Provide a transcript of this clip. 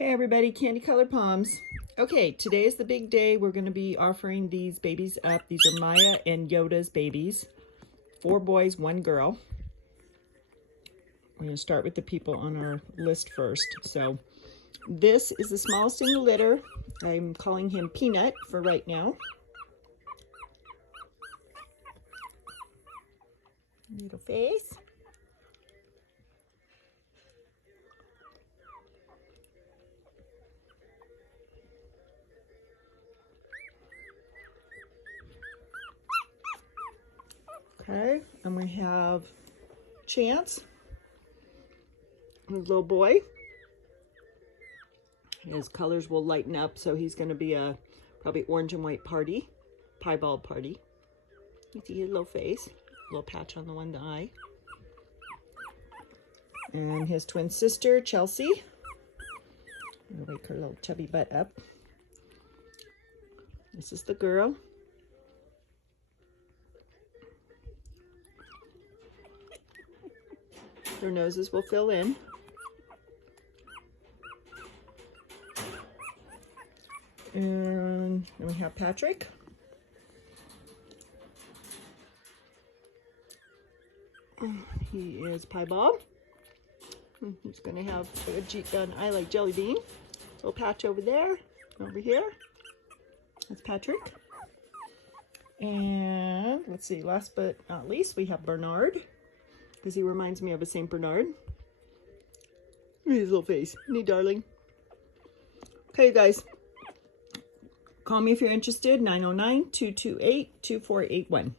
Hey everybody, Candy Colored Palms. Okay, today is the big day. We're going to be offering these babies up. These are Maya and Yoda's babies. 4 boys, 1 girl. We're going to start with the people on our list first. So this is the smallest in the litter. I'm calling him Peanut for right now. Little face. Okay, and we have Chance, a little boy. His colors will lighten up, so he's going to be a probably orange and white piebald party. You see his little face, little patch on the one eye. And his twin sister, Chelsea. I'm gonna wake her little chubby butt up. This is the girl. Their noses will fill in. And then we have Patrick. He is piebald. He's going to have an eye like Jelly Bean. Little patch over there, over here. That's Patrick. And let's see, last but not least, we have Bernard, because he reminds me of a St. Bernard. Look at his little face. Isn't he darling? Okay, guys. Call me if you're interested, 909-228-2481.